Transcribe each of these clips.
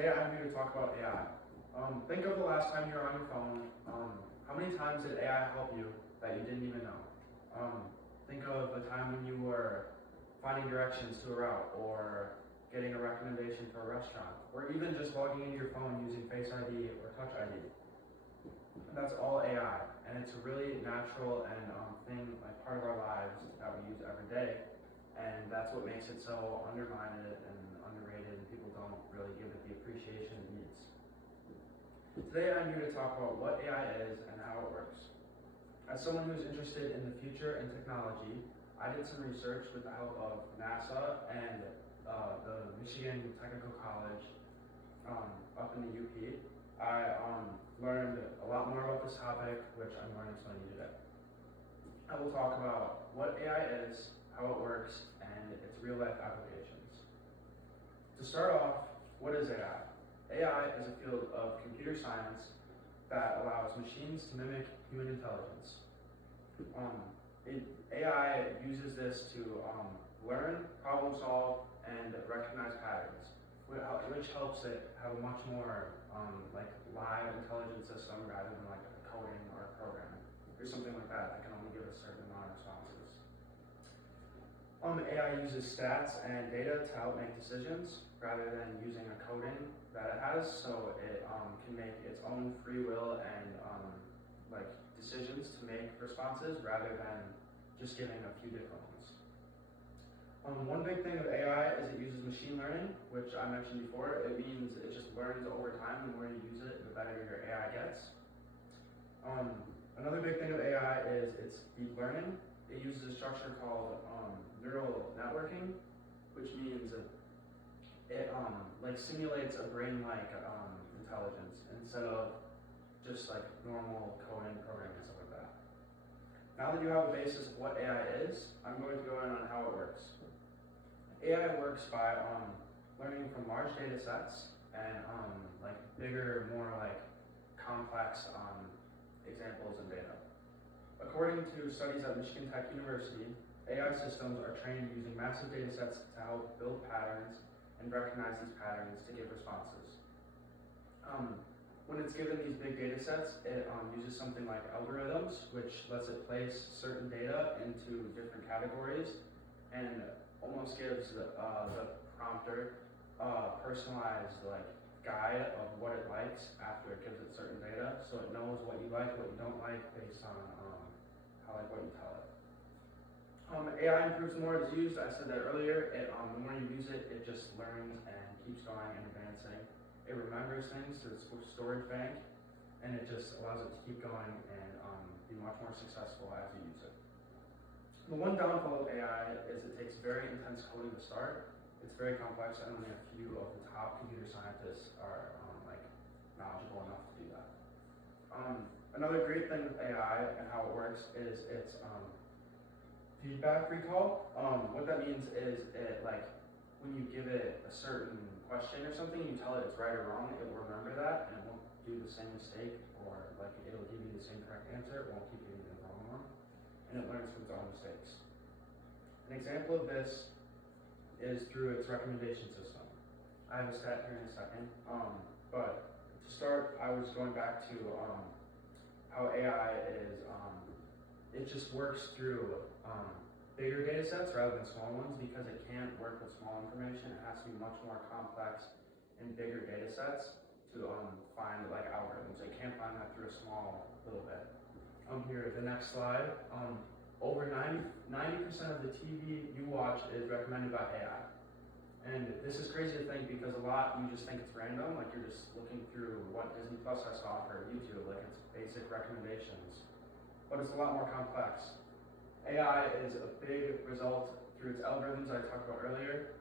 Today I'm here to talk about AI. Think of the last time you were on your phone. How many times did AI help you that you didn't even know? Think of a time when you were finding directions to a route or getting a recommendation for a restaurant, or even just logging into your phone using Face ID or Touch ID. That's all AI, and it's a really natural and thing, like part of our lives that we use every day, and that's what makes it so undermined and underrated, and people don't really give it the appreciation it needs. Today I'm here to talk about what AI is and how it works. As someone who's interested in the future and technology, I did some research with the help of NASA and the Michigan Technical College up in the UP. I learned a lot more about this topic, which I'm going to explain to you today. I will talk about what AI is, how it works, and its real-life applications. To start off, what is AI? AI is a field of computer science that allows machines to mimic human intelligence. AI uses this to learn, problem solve, and recognize patterns, which helps it have a much more live intelligent system rather than like a coding or a program or something like that can only give a certain amount of responses. AI uses stats and data to help make decisions rather than using a coding that it has, so it can make its own free will and decisions to make responses rather than just giving a few different ones. One big thing of AI is it uses machine learning, which I mentioned before. It means it just learns over time. The more you use it, the better your AI gets. Another big thing of AI is it's deep learning. It uses a structure called neural networking, which means it simulates a brain-like intelligence instead of just like normal coding, programming, and stuff like that. Now that you have a basis of what AI is, I'm going to go in on how it works. AI works by learning from large data sets and bigger, more complex examples and data. According to studies at Michigan Tech University, AI systems are trained using massive data sets to help build patterns and recognize these patterns to give responses. When it's given these big data sets, it uses something like algorithms, which lets it place certain data into different categories and almost gives the prompter a personalized guide of what it likes after it gives it certain data, so it knows what you like, what you don't like, based on what you tell it. AI improves the more it's used. I said that earlier. The more you use it, it just learns and keeps going and advancing. It remembers things through its storage bank, and it just allows it to keep going and be much more successful as you use it. The one downfall of AI is it takes very intense coding to start. It's very complex, and only a few of the top computer scientists are knowledgeable enough to do that. Another great thing with AI and how it works is its feedback recall. What that means is it when you give it a certain question or something, you tell it it's right or wrong, it will remember that and it won't do the same mistake, or it'll give you the same correct answer, it won't keep giving you the wrong one, and it learns from its own mistakes. An example of this is through its recommendation system. I have a stat here in a second, but to start, I was going back to how AI is, it just works through bigger data sets rather than small ones, because it can't work with small information. It has to be much more complex in bigger data sets to find algorithms. It can't find that through a small little bit. Here, the next slide. Over 90% of the TV you watch is recommended by AI. And this is crazy to think, because a lot you just think it's random, like you're just looking through what Disney Plus has to offer, YouTube, like it's basic recommendations. But it's a lot more complex. AI is a big result through its algorithms I talked about earlier.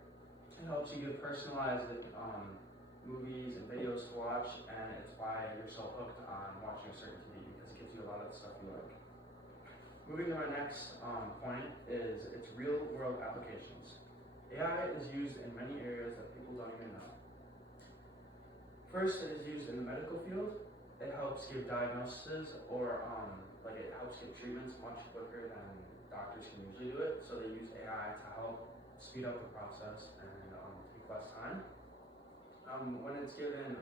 It helps you get personalized movies and videos to watch, and it's why you're so hooked on watching a certain TV, because it gives you a lot of the stuff you like. Moving to my next point is its real-world applications. AI is used in many areas that people don't even know. First, it is used in the medical field. It helps give diagnoses, or it helps give treatments much quicker than doctors can usually do it. So they use AI to help speed up the process and take less time. When it's given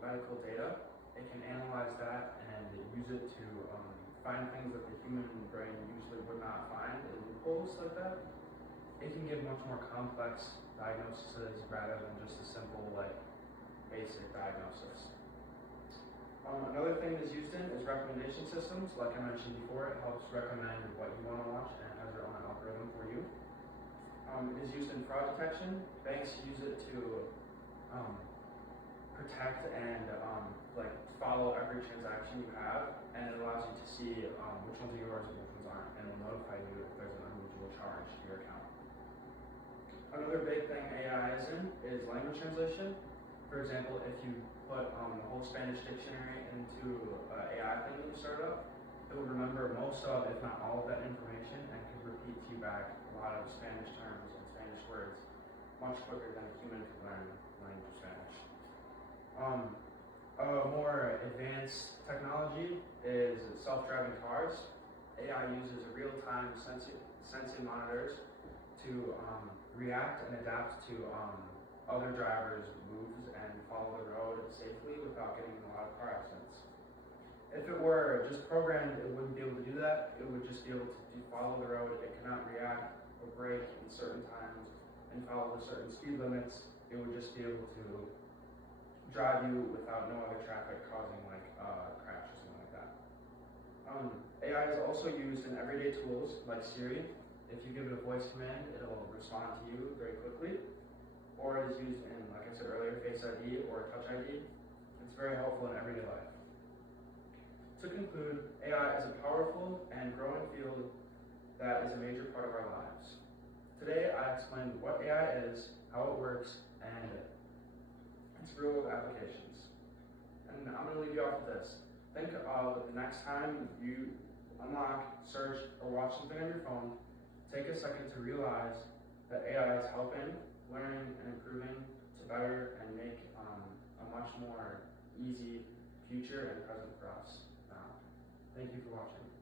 medical data, it can analyze that and use it to find things that the human brain usually would not find in loopholes like that. It can give much more complex diagnoses rather than just a simple, like, basic diagnosis. Another thing it is used in is recommendation systems. Like I mentioned before, it helps recommend what you want to watch and it has their own algorithm for you. It is used in fraud detection. Banks use it to protect and like follow every transaction you have, and it allows you to see which ones are yours and which ones aren't, and it'll notify you if there's an unusual charge to your account. Another big thing AI is in is language translation. For example, if you put the whole Spanish dictionary into an AI thing that you start up, it would remember most of, if not all of that information, and could repeat to you back a lot of Spanish terms and Spanish words much quicker than a human could learn language Spanish. A more advanced technology is self-driving cars. AI uses real-time sensing monitors to react and adapt to other drivers' moves and follow the road safely without getting in a lot of car accidents. If it were just programmed, it wouldn't be able to do that. It would just be able to follow the road. It cannot react or brake in certain times and follow the certain speed limits. It would just be able to drive you without no other traffic causing like a crash or something like that. AI is also used in everyday tools like Siri. If you give it a voice command, it'll respond to you very quickly. Or it is used in, like I said earlier, Face ID or Touch ID. It's very helpful in everyday life. To conclude, AI is a powerful and growing field that is a major part of our lives. Today, I explained what AI is, how it works, and its real-world applications. And I'm going to leave you off with this. Think of the next time you unlock, search, or watch something on your phone, take a second to realize that AI is helping, learning, and improving to better and make a much more easy future and present for us now. Thank you for watching.